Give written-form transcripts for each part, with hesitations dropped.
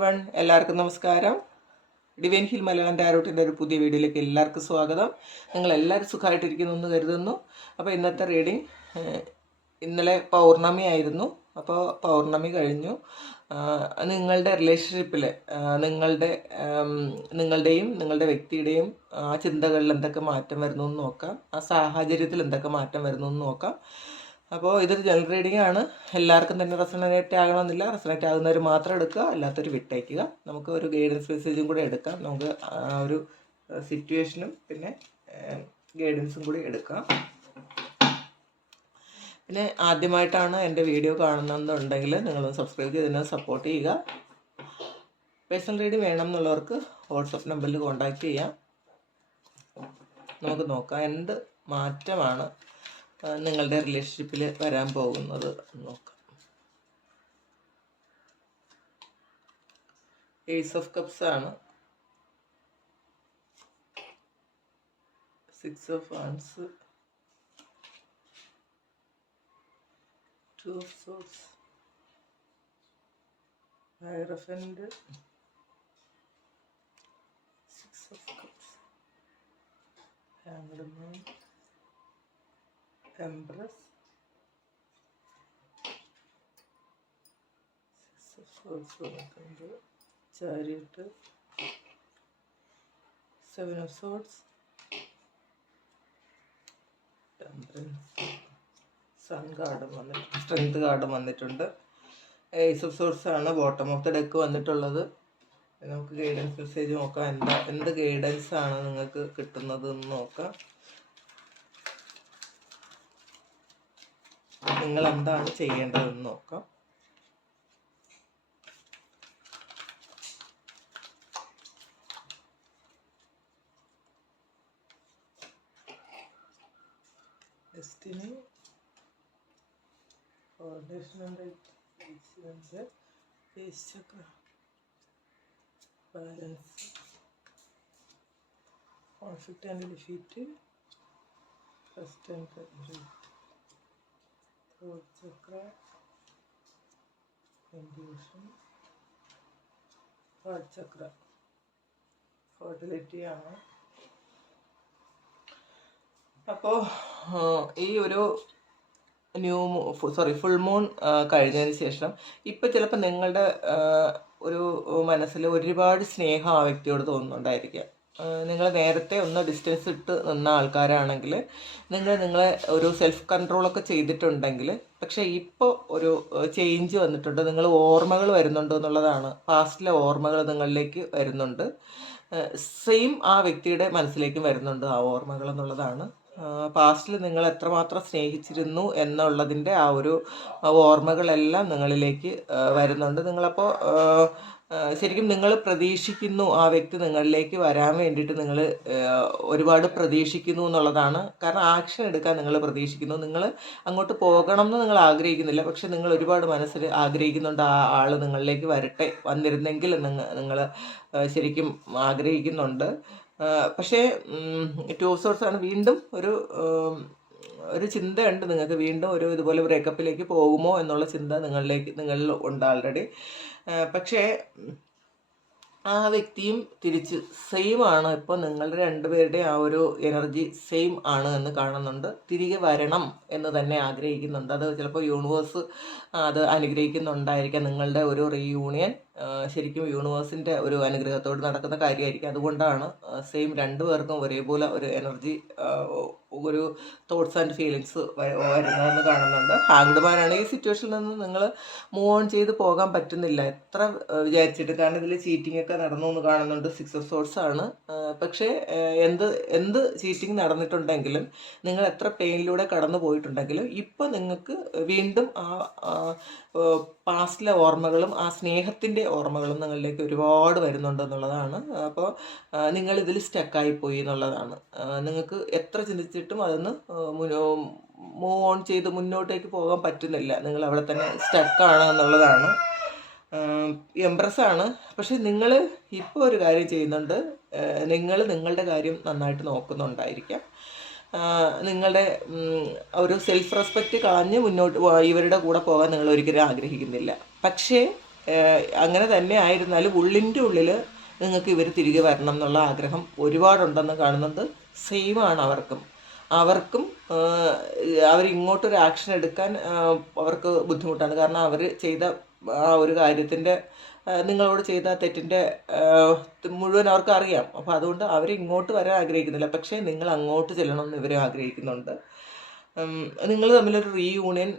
Everyone, എല്ലാവർക്കും നമസ്കാരം. Divine hill Malayalam ടാരോട്ടിൻ്റെ ഒരു പുതിയ വീഡിയോയിലേക്ക് എല്ലാവർക്കും സ്വാഗതം. നിങ്ങളെല്ലാവരും സുഖമായിട്ടിരിക്കുന്നു എന്ന് കരുതുന്നു. അപ്പോൾ ഇന്നത്തെ റീഡിങ്, ഇന്നലെ പൗർണമി ആയിരുന്നു. അപ്പോൾ പൗർണമി കഴിഞ്ഞു. നിങ്ങളുടെ റിലേഷൻഷിപ്പിൽ നിങ്ങളുടെയും നിങ്ങളുടെ വ്യക്തിയുടെയും ആ ചിന്തകളിൽ എന്തൊക്കെ മാറ്റം വരുന്നു എന്ന് നോക്കാം. ആ സാഹചര്യത്തിൽ എന്തൊക്കെ മാറ്റം വരുന്നു എന്ന് നോക്കാം. അപ്പോൾ ഇതൊരു ജനറൽ റീഡിംഗ് ആണ്. എല്ലാവർക്കും തന്നെ റെസണേറ്റ് ആകണമെന്നില്ല. റെസണേറ്റ് ആകുന്നവർ മാത്രം എടുക്കുക, അല്ലാത്തവർ വിട്ടയക്കുക. നമുക്ക് ഒരു ഗൈഡൻസ് മെസ്സേജും കൂടെ എടുക്കാം. നമുക്ക് ഒരു സിറ്റുവേഷനും പിന്നെ ഗൈഡൻസും കൂടി എടുക്കാം. പിന്നെ ആദ്യമായിട്ടാണ് എൻ്റെ വീഡിയോ കാണുന്നതെന്നുണ്ടെങ്കിൽ നിങ്ങളൊന്ന് സബ്സ്ക്രൈബ് ചെയ്ത് തന്നെ സപ്പോർട്ട് ചെയ്യുക. പേഴ്സണൽ റീഡിംഗ് വേണം എന്നുള്ളവർക്ക് വാട്സപ്പ് നമ്പറിൽ കോൺടാക്റ്റ് ചെയ്യാം. നമുക്ക് നോക്കാം എന്ത് മാറ്റമാണ് നിങ്ങളുടെ റിലേഷൻഷിപ്പിൽ വരാൻ പോകുന്നത് നോക്കാം. ഏസ് ഓഫ് കപ്സ് ആണ്, 6 of wands, 2 of swords, hierophant, 6 of cups, hanged man, Empress, 6 of swords വന്നിട്ടുണ്ട്, Chariot, 7 of swords, Temperance, Sun കാർഡും വന്നിട്ടുണ്ട്, സ്ട്രെങ്ത് കാർഡും വന്നിട്ടുണ്ട്. ഏസ് ഓഫ് സോർഡ്സ് ആണ് ബോട്ടം ഓഫ് ദ ഡെക്ക് വന്നിട്ടുള്ളത്. നമുക്ക് ഗൈഡൻസ് മെസ്സേജ് നോക്കാം. എന്ത് ഗൈഡൻസ് ആണ് നിങ്ങൾക്ക് കിട്ടുന്നത് എന്ന് നോക്കാം. നിങ്ങൾ എന്താണ് ചെയ്യേണ്ടതെന്ന് നോക്കാം. Destiny, foundation and base chakra, balance, conflict and defeat, first and complete, chakra, intuition, heart chakra, fertility ആണ്. അപ്പോൾ ഈ ഒരു ഫുൾ മൂൺ കഴിഞ്ഞതിന് ശേഷം ഇപ്പം ചിലപ്പോൾ നിങ്ങളുടെ ഒരു മനസ്സിൽ ഒരുപാട് സ്നേഹം ആ വ്യക്തിയോട് തോന്നുന്നുണ്ടായിരിക്കാം. നിങ്ങൾ നേരത്തെ ഒന്ന് ഡിസ്റ്റൻസ് ഇട്ട് നിന്ന ആൾക്കാരാണെങ്കിൽ നിങ്ങളെ ഒരു സെൽഫ് കൺട്രോളൊക്കെ ചെയ്തിട്ടുണ്ടെങ്കിൽ, പക്ഷേ ഇപ്പോൾ ഒരു ചേഞ്ച് വന്നിട്ടുണ്ട്. നിങ്ങൾ ഓർമ്മകൾ വരുന്നുണ്ട് എന്നുള്ളതാണ്. പാസ്റ്റിലെ ഓർമ്മകൾ നിങ്ങളിലേക്ക് വരുന്നുണ്ട്. സെയിം ആ വ്യക്തിയുടെ മനസ്സിലേക്കും വരുന്നുണ്ട് ആ ഓർമ്മകൾ എന്നുള്ളതാണ്. പാസ്റ്റിൽ നിങ്ങൾ എത്രമാത്രം സ്നേഹിച്ചിരുന്നു എന്നുള്ളതിൻ്റെ ആ ഒരു ഓർമ്മകളെല്ലാം നിങ്ങളിലേക്ക് വരുന്നുണ്ട്. നിങ്ങളപ്പോൾ ശരിക്കും നിങ്ങൾ പ്രതീക്ഷിക്കുന്നു ആ വ്യക്തി നിങ്ങളിലേക്ക് വരാൻ വേണ്ടിയിട്ട് നിങ്ങൾ ഒരുപാട് പ്രതീക്ഷിക്കുന്നു എന്നുള്ളതാണ്. കാരണം ആക്ഷൻ എടുക്കാൻ നിങ്ങൾ പ്രതീക്ഷിക്കുന്നു. നിങ്ങൾ അങ്ങോട്ട് പോകണം എന്ന് നിങ്ങൾ ആഗ്രഹിക്കുന്നില്ല, പക്ഷെ നിങ്ങൾ ഒരുപാട് മനസ്സിൽ ആഗ്രഹിക്കുന്നുണ്ട് ആ ആൾ നിങ്ങളിലേക്ക് വന്നിരുന്നെങ്കിൽ നിങ്ങൾ ശരിക്കും ആഗ്രഹിക്കുന്നുണ്ട്. പക്ഷേ 2 ഓഫ് സോർഡ്സ് ആണ്. വീണ്ടും ഒരു ചിന്തയുണ്ട് നിങ്ങൾക്ക്. വീണ്ടും ഇതുപോലെ ബ്രേക്കപ്പിലേക്ക് പോകുമോ എന്നുള്ള ചിന്ത നിങ്ങളിൽ ഉണ്ട് ആൾറെഡി. പക്ഷേ ആ വ്യക്തിയും തിരിച്ച് സെയിം ആണ്. ഇപ്പോൾ നിങ്ങളുടെ രണ്ടുപേരുടെ ആ ഒരു എനർജി സെയിം ആണ് എന്ന് കാണുന്നുണ്ട്. തിരികെ വരണം എന്ന് തന്നെ ആഗ്രഹിക്കുന്നുണ്ട്. അത് ചിലപ്പോൾ യൂണിവേഴ്സ് അത് അനുഗ്രഹിക്കുന്നുണ്ടായിരിക്കാം. നിങ്ങളുടെ ഒരു റീയൂണിയൻ ശരിക്കും യൂണിവേഴ്സിൻ്റെ ഒരു അനുഗ്രഹത്തോട് നടക്കുന്ന കാര്യമായിരിക്കും. അതുകൊണ്ടാണ് സെയിം രണ്ടുപേർക്കും ഒരേപോലെ ഒരു എനർജി, ഒരു തോട്ട്സ് ആൻഡ് ഫീലിങ്സ് വരുന്നതെന്ന് കാണുന്നുണ്ട്. ഹാങ്ഡ്മാനാണ് ഈ സിറ്റുവേഷനിൽ നിന്ന് നിങ്ങൾ മൂവ് ഓൺ ചെയ്ത് പോകാൻ പറ്റുന്നില്ല എത്ര വിചാരിച്ചിട്ട്. കാരണം ഇതിൽ ചീറ്റിംഗ് ഒക്കെ നടന്നു എന്ന് കാണുന്നുണ്ട്. 6 ഓഫ് സോർഡ്സ് ആണ്. പക്ഷേ എന്ത് ചീറ്റിംഗ് നടന്നിട്ടുണ്ടെങ്കിലും, നിങ്ങൾ എത്ര പെയിനിലൂടെ കടന്നു പോയിട്ടുണ്ടെങ്കിലും, ഇപ്പോൾ നിങ്ങൾക്ക് വീണ്ടും ആ പാസ്റ്റിലെ ഓർമ്മകളും ആ സ്നേഹത്തിൻ്റെ ഓർമ്മകളും നിങ്ങളിലേക്ക് ഒരുപാട് വരുന്നുണ്ട് എന്നുള്ളതാണ്. അപ്പോൾ നിങ്ങളിതിൽ സ്റ്റക്കായിപ്പോയി എന്നുള്ളതാണ്. നിങ്ങൾക്ക് എത്ര ചിന്തിച്ചിട്ടും അതൊന്ന് മൂവ് ഓൺ ചെയ്ത് മുന്നോട്ടേക്ക് പോകാൻ പറ്റുന്നില്ല. നിങ്ങൾ അവിടെ തന്നെ സ്റ്റക്കാണ് എന്നുള്ളതാണ്. എംപ്രസ് ആണ്. പക്ഷെ നിങ്ങൾ ഇപ്പോൾ ഒരു കാര്യം ചെയ്യുന്നുണ്ട്. നിങ്ങളുടെ കാര്യം നന്നായിട്ട് നോക്കുന്നുണ്ടായിരിക്കാം. നിങ്ങളുടെ ഒരു സെൽഫ് റെസ്പെക്റ്റ് കളഞ്ഞ് മുന്നോട്ട് ഇവരുടെ കൂടെ പോകാൻ നിങ്ങൾ ഒരിക്കലും ആഗ്രഹിക്കുന്നില്ല. പക്ഷേ അങ്ങനെ തന്നെ ആയിരുന്നാലും ഉള്ളിൻ്റെ ഉള്ളിൽ നിങ്ങൾക്ക് ഇവർ തിരികെ വരണം എന്നുള്ള ആഗ്രഹം ഒരുപാടുണ്ടെന്ന് കാണുന്നുണ്ട്. സെയിമാണ് അവർക്കും അവരിങ്ങോട്ടൊരു ആക്ഷൻ എടുക്കാൻ അവർക്ക് ബുദ്ധിമുട്ടാണ്. കാരണം അവർ ചെയ്ത ആ ഒരു കാര്യത്തിൻ്റെ നിങ്ങളോട് ചെയ്ത തെറ്റിൻ്റെ മുഴുവൻ അവർക്ക് അറിയാം. അപ്പോൾ അതുകൊണ്ട് അവർ ഇങ്ങോട്ട് വരാൻ ആഗ്രഹിക്കുന്നില്ല, പക്ഷേ നിങ്ങൾ അങ്ങോട്ട് ചെല്ലണമെന്ന് ഇവർ ആഗ്രഹിക്കുന്നുണ്ട്. നിങ്ങൾ തമ്മിലൊരു റീയൂണിയൻ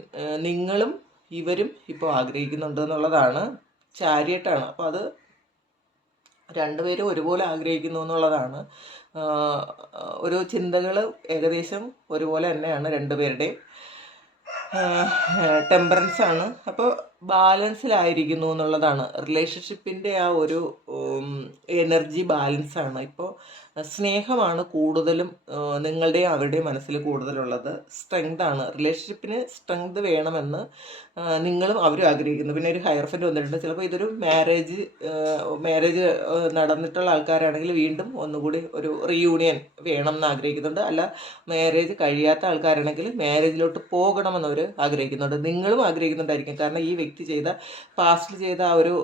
നിങ്ങളും ഇവരും ഇപ്പോൾ ആഗ്രഹിക്കുന്നുണ്ട് എന്നുള്ളതാണ്. ചാരിയറ്റാണ്. അപ്പോൾ അത് രണ്ടുപേരും ഒരുപോലെ ആഗ്രഹിക്കുന്നു എന്നുള്ളതാണ്. ഒരു ചിന്തകൾ ഏകദേശം ഒരുപോലെ തന്നെയാണ് രണ്ടുപേരുടെയും. ടെമ്പറൻസ് ആണ്. അപ്പോൾ ബാലൻസിലായിരിക്കുന്നു എന്നുള്ളതാണ്. റിലേഷൻഷിപ്പിൻ്റെ ആ ഒരു എനർജി ബാലൻസാണ്. ഇപ്പോൾ സ്നേഹമാണ് കൂടുതലും നിങ്ങളുടെയും അവരുടെയും മനസ്സിൽ കൂടുതലുള്ളത്. സ്ട്രെങ്ത് ആണ്. റിലേഷൻഷിപ്പിന് സ്ട്രെങ്ത് വേണമെന്ന് നിങ്ങളും അവരും ആഗ്രഹിക്കുന്നു. പിന്നെ ഒരു ഹയർഫൻ്റ് വന്നിട്ടുണ്ട്. ചിലപ്പോൾ ഇതൊരു മാരേജ് നടന്നിട്ടുള്ള ആൾക്കാരാണെങ്കിൽ വീണ്ടും ഒന്നുകൂടി ഒരു റീയൂണിയൻ വേണം എന്ന് ആഗ്രഹിക്കുന്നുണ്ട്. അല്ല, മാരേജ് കഴിയാത്ത ആൾക്കാരാണെങ്കിൽ മാരേജിലോട്ട് പോകണമെന്നവർ ആഗ്രഹിക്കുന്നുണ്ട്. നിങ്ങളും ആഗ്രഹിക്കുന്നുണ്ടായിരിക്കും. കാരണം ഈ വ്യക്തി പാസ്റ്റിൽ ചെയ്ത ആ ഒരു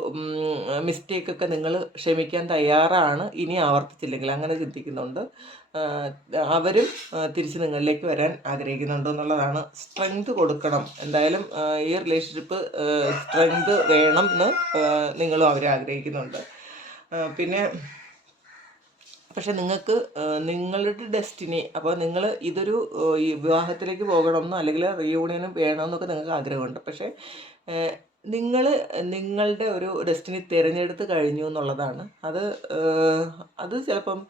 മിസ്റ്റേക്കൊക്കെ നിങ്ങൾ ക്ഷമിക്കാൻ തയ്യാറാണ്, ഇനി ആവർത്തിച്ചില്ലെങ്കിൽ. അങ്ങനെ ചിന്തിക്കുന്നുണ്ട്. അവരും തിരിച്ച് നിങ്ങളിലേക്ക് വരാൻ ആഗ്രഹിക്കുന്നുണ്ട് എന്നുള്ളതാണ്. സ്ട്രെങ്ത് കൊടുക്കണം എന്തായാലും. ഈ റിലേഷൻഷിപ്പ് സ്ട്രെങ്ത് വേണം എന്ന് നിങ്ങളും അവരെ ആഗ്രഹിക്കുന്നുണ്ട്. പിന്നെ പക്ഷെ നിങ്ങൾക്ക് നിങ്ങളുടെ ഡെസ്റ്റിനി, അപ്പോൾ നിങ്ങൾ ഇതൊരു ഈ വിവാഹത്തിലേക്ക് പോകണമെന്നോ അല്ലെങ്കിൽ റീയൂണിയനും വേണമെന്നൊക്കെ നിങ്ങൾക്ക് ആഗ്രഹമുണ്ട്. പക്ഷേ നിങ്ങളുടെ ഒരു ഡെസ്റ്റിനി തിരഞ്ഞെടുത്ത് കഴിഞ്ഞു എന്നുള്ളതാണ്. അത് ചിലപ്പം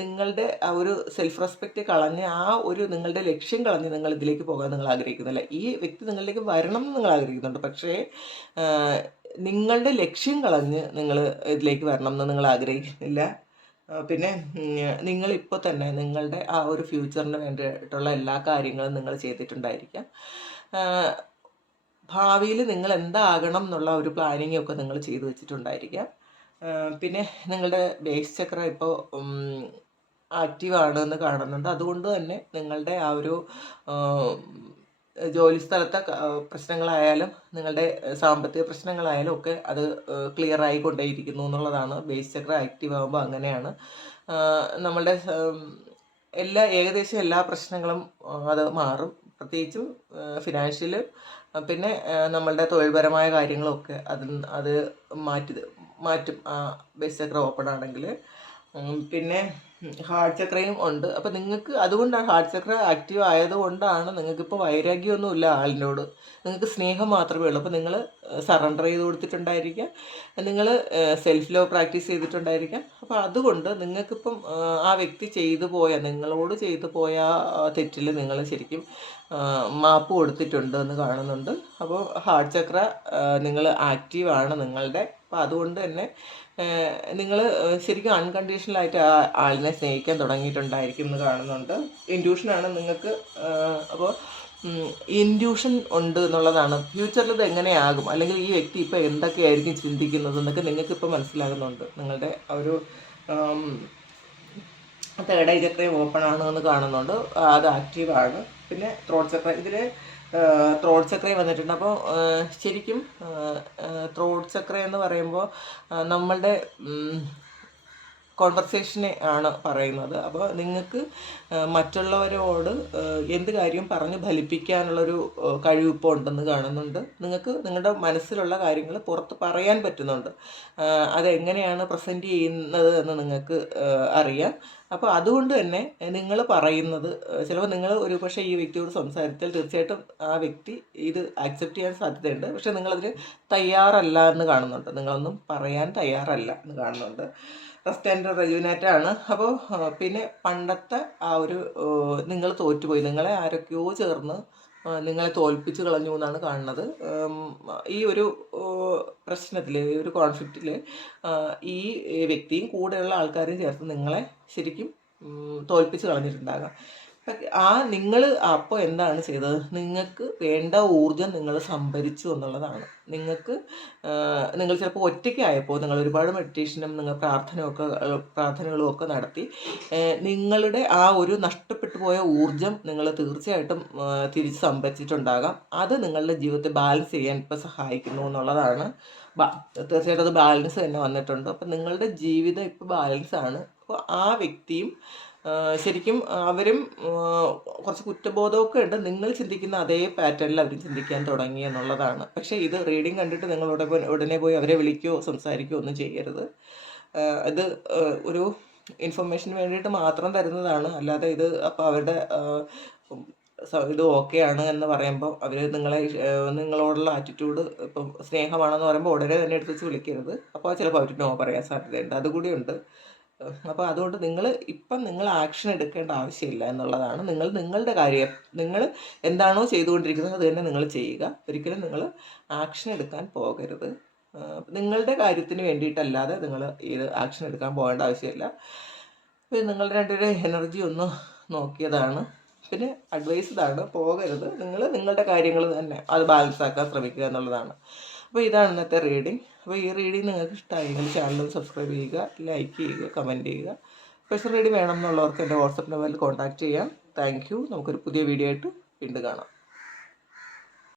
നിങ്ങളുടെ ആ ഒരു സെൽഫ് റെസ്പെക്റ്റ് കളഞ്ഞ് ആ ഒരു നിങ്ങളുടെ ലക്ഷ്യം കളഞ്ഞ് നിങ്ങൾ ഇതിലേക്ക് പോകാൻ നിങ്ങൾ ആഗ്രഹിക്കുന്നില്ല. ഈ വ്യക്തി നിങ്ങളിലേക്ക് വരണം എന്ന് നിങ്ങൾ ആഗ്രഹിക്കുന്നുണ്ട്. പക്ഷേ നിങ്ങളുടെ ലക്ഷ്യം കളഞ്ഞ് നിങ്ങൾ ഇതിലേക്ക് വരണം എന്ന് നിങ്ങൾ ആഗ്രഹിക്കുന്നില്ല. പിന്നെ നിങ്ങളിപ്പോൾ തന്നെ നിങ്ങളുടെ ആ ഒരു ഫ്യൂച്ചറിന് വേണ്ടിയിട്ടുള്ള എല്ലാ കാര്യങ്ങളും നിങ്ങൾ ചെയ്തിട്ടുണ്ടായിരിക്കാം. ഭാവിയിൽ നിങ്ങൾ എന്താകണം എന്നുള്ള ഒരു പ്ലാനിങ് ഒക്കെ നിങ്ങൾ ചെയ്തു വെച്ചിട്ടുണ്ടായിരിക്കാം. പിന്നെ നിങ്ങളുടെ ബേസ് ചക്ര ഇപ്പോൾ ആക്റ്റീവാണ് എന്ന് കാണുന്നുണ്ട്. അതുകൊണ്ട് തന്നെ നിങ്ങളുടെ ആ ഒരു ജോലി സ്ഥലത്തെ പ്രശ്നങ്ങളായാലും നിങ്ങളുടെ സാമ്പത്തിക പ്രശ്നങ്ങളായാലും ഒക്കെ അത് ക്ലിയർ ആയിക്കൊണ്ടേയിരിക്കുന്നു എന്നുള്ളതാണ്. ബേസ് ചക്ര ആക്റ്റീവ് ആകുമ്പോൾ അങ്ങനെയാണ്. നമ്മളുടെ ഏകദേശം എല്ലാ പ്രശ്നങ്ങളും അത് മാറും. പ്രത്യേകിച്ചും ഫിനാൻഷ്യൽ, പിന്നെ നമ്മളുടെ തൊഴിൽപരമായ കാര്യങ്ങളൊക്കെ അത് മാറ്റും ബേസ് ചക്ര ഓപ്പൺ ആണെങ്കിൽ. പിന്നെ ഹാർട്ട് ചക്രയും ഉണ്ട്. അപ്പോൾ നിങ്ങൾക്ക് അതുകൊണ്ടാണ് ഹാർട്ട് ചക്ര ആക്റ്റീവ് ആയതുകൊണ്ടാണ് നിങ്ങൾക്കിപ്പോൾ വൈരാഗ്യമൊന്നുമില്ല ആളിനോട്. നിങ്ങൾക്ക് സ്നേഹം മാത്രമേ ഉള്ളൂ. അപ്പോൾ നിങ്ങൾ സറണ്ടർ ചെയ്ത് കൊടുത്തിട്ടുണ്ടായിരിക്കാം, നിങ്ങൾ സെൽഫ് ലവ് പ്രാക്ടീസ് ചെയ്തിട്ടുണ്ടായിരിക്കാം. അപ്പോൾ അതുകൊണ്ട് നിങ്ങൾക്കിപ്പം ആ വ്യക്തി നിങ്ങളോട് ചെയ്തു പോയ തെറ്റിൽ നിങ്ങൾ ശരിക്കും മാപ്പ് കൊടുത്തിട്ടുണ്ട് എന്ന് കാണുന്നുണ്ട്. അപ്പോൾ ഹാർട്ട് ചക്ര നിങ്ങൾ ആക്റ്റീവാണ് നിങ്ങളുടെ. അപ്പോൾ അതുകൊണ്ട് തന്നെ നിങ്ങൾ ശരിക്കും അൺകണ്ടീഷണലായിട്ട് ആ ആളിനെ സ്നേഹിക്കാൻ തുടങ്ങിയിട്ടുണ്ടായിരിക്കും എന്ന് കാണുന്നുണ്ട്. ഇൻഡ്യൂഷനാണ് നിങ്ങൾക്ക്. അപ്പോൾ ഇൻഡ്യൂഷൻ ഉണ്ട് എന്നുള്ളതാണ്. ഫ്യൂച്ചറിൽ ഇത് എങ്ങനെയാകും, അല്ലെങ്കിൽ ഈ വ്യക്തി ഇപ്പോൾ എന്തൊക്കെയായിരിക്കും ചിന്തിക്കുന്നത് എന്നൊക്കെ നിങ്ങൾക്കിപ്പോൾ മനസ്സിലാകുന്നുണ്ട്. നിങ്ങളുടെ ഒരു തേർഡ് ഐ ചക്രയും ഓപ്പൺ ആണ് എന്ന് കാണുന്നുണ്ട്. അത് ആക്റ്റീവാണ്. പിന്നെ ത്രോട്ട് ചക്ര, ഇതിൽ ത്രോട്ട് ചക്രയും വന്നിട്ടുണ്ട്. അപ്പോൾ ശരിക്കും ത്രോട്ട് ചക്ര എന്ന് പറയുമ്പോൾ നമ്മളുടെ കോൺവെർസേഷനെ ആണ് പറയുന്നത്. അപ്പോൾ നിങ്ങൾക്ക് മറ്റുള്ളവരോട് എന്ത് കാര്യം പറഞ്ഞ് ഫലിപ്പിക്കാനുള്ളൊരു കഴിവിപ്പോൾ ഉണ്ടെന്ന് കാണുന്നുണ്ട്. നിങ്ങൾക്ക് നിങ്ങളുടെ മനസ്സിലുള്ള കാര്യങ്ങൾ പുറത്ത് പറയാൻ പറ്റുന്നുണ്ട്. അതെങ്ങനെയാണ് പ്രസൻറ്റ് ചെയ്യുന്നത് എന്ന് നിങ്ങൾക്ക് അറിയാം. അപ്പോൾ അതുകൊണ്ട് തന്നെ നിങ്ങൾ പറയുന്നത് ചിലപ്പോൾ നിങ്ങൾ ഒരു പക്ഷേ ഈ വ്യക്തിയോട് സംസാരിച്ചാൽ തീർച്ചയായിട്ടും ആ വ്യക്തി ഇത് ആക്സെപ്റ്റ് ചെയ്യാൻ സാധ്യതയുണ്ട്. പക്ഷേ നിങ്ങളതിന് തയ്യാറല്ല എന്ന് കാണുന്നുണ്ട്. നിങ്ങളൊന്നും പറയാൻ തയ്യാറല്ല എന്ന് കാണുന്നുണ്ട്. റെസ്റ്റ് ആൻഡ് റെജുവിനേറ്റ് ആണ്. അപ്പോൾ പിന്നെ പണ്ടത്തെ ആ ഒരു നിങ്ങൾ തോറ്റുപോയി, നിങ്ങളെ ആരൊക്കെയോ ചേർന്ന് നിങ്ങളെ തോൽപ്പിച്ച് കളഞ്ഞു എന്നാണ് കാണുന്നത്. ഈ ഒരു പ്രശ്നത്തിൽ, ഈ ഒരു കോൺഫ്ലിക്റ്റിൽ ഈ വ്യക്തിയും കൂടെയുള്ള ആൾക്കാരും ചേർത്ത് നിങ്ങളെ ശരിക്കും തോൽപ്പിച്ച് കളഞ്ഞിട്ടുണ്ടാകാം. നിങ്ങൾ അപ്പോൾ എന്താണ് ചെയ്തത്? നിങ്ങൾക്ക് വേണ്ട ഊർജം നിങ്ങൾ സംഭരിച്ചു എന്നുള്ളതാണ്. നിങ്ങൾ ചിലപ്പോൾ ഒറ്റയ്ക്കായപ്പോൾ നിങ്ങൾ ഒരുപാട് മെഡിറ്റേഷനും നിങ്ങൾ പ്രാർത്ഥനകളും ഒക്കെ നടത്തി നിങ്ങളുടെ ആ ഒരു നഷ്ടപ്പെട്ടു പോയ ഊർജം നിങ്ങൾ തീർച്ചയായിട്ടും തിരിച്ച് സംഭരിച്ചിട്ടുണ്ടാകാം. അത് നിങ്ങളുടെ ജീവിതത്തെ ബാലൻസ് ചെയ്യാൻ ഇപ്പോൾ സഹായിക്കുന്നു എന്നുള്ളതാണ്. തീർച്ചയായിട്ടും അത് ബാലൻസ് തന്നെ വന്നിട്ടുണ്ട്. അപ്പം നിങ്ങളുടെ ജീവിതം ഇപ്പോൾ ബാലൻസാണ്. അപ്പോൾ ആ വ്യക്തിയും ശരിക്കും അവരും കുറച്ച് കുറ്റബോധമൊക്കെ ഉണ്ട്. നിങ്ങൾ ചിന്തിക്കുന്ന അതേ പാറ്റേണിൽ അവരും ചിന്തിക്കാൻ തുടങ്ങി എന്നുള്ളതാണ്. പക്ഷേ ഇത് റീഡിങ് കണ്ടിട്ട് നിങ്ങൾ ഉടനെ പോയി അവരെ വിളിക്കുകയോ സംസാരിക്കുകയോ ഒന്നും ചെയ്യരുത്. ഇത് ഒരു ഇൻഫർമേഷന് വേണ്ടിയിട്ട് മാത്രം തരുന്നതാണ്. അല്ലാതെ ഇത് അപ്പോൾ അവരുടെ ഇത് ഓക്കെയാണ് എന്ന് പറയുമ്പോൾ അവർ നിങ്ങളോടുള്ള ആറ്റിറ്റ്യൂഡ് ഇപ്പം സ്നേഹമാണെന്ന് പറയുമ്പോൾ ഉടനെ തന്നെ എടുത്ത് വെച്ച് വിളിക്കരുത്. അപ്പോൾ ചിലപ്പോൾ അവർ നോ പറയാൻ സാധ്യതയുണ്ട്. അതുകൂടിയുണ്ട്. അപ്പോൾ അതുകൊണ്ട് നിങ്ങൾ ആക്ഷൻ എടുക്കേണ്ട ആവശ്യമില്ല എന്നുള്ളതാണ്. നിങ്ങളുടെ കാര്യം നിങ്ങൾ എന്താണോ ചെയ്തുകൊണ്ടിരിക്കുന്നത് അത് തന്നെ നിങ്ങൾ ചെയ്യുക. ഒരിക്കലും നിങ്ങൾ ആക്ഷൻ എടുക്കാൻ പോകരുത്. നിങ്ങളുടെ കാര്യത്തിന് വേണ്ടിയിട്ടല്ലാതെ നിങ്ങൾ ഇത് ആക്ഷൻ എടുക്കാൻ പോകേണ്ട ആവശ്യമില്ല. പിന്നെ നിങ്ങളുടെ രണ്ടുപേരുടെ എനർജി ഒന്ന് നോക്കിയതാണ്. പിന്നെ അഡ്വൈസ്ഡാണ്, പോകരുത്. നിങ്ങളുടെ കാര്യങ്ങൾ തന്നെ അത് ബാലൻസ് ആക്കാൻ ശ്രമിക്കുക എന്നുള്ളതാണ്. അപ്പോൾ ഇതാണ് ഇന്നത്തെ റീഡിങ്. അപ്പോൾ ഈ റീഡിങ് നിങ്ങൾക്ക് ഇഷ്ടമായെങ്കിൽ ചാനൽ സബ്സ്ക്രൈബ് ചെയ്യുക, ലൈക്ക് ചെയ്യുക, കമൻറ്റ് ചെയ്യുക. സ്പെഷ്യൽ റീഡിങ് വേണം എന്നുള്ളവർക്ക് എൻ്റെ വാട്സപ്പ് നമ്പറിൽ കോൺടാക്റ്റ് ചെയ്യാം. Thank you. നമുക്കൊരു പുതിയ വീഡിയോ ആയിട്ട് വീണ്ടും കാണാം.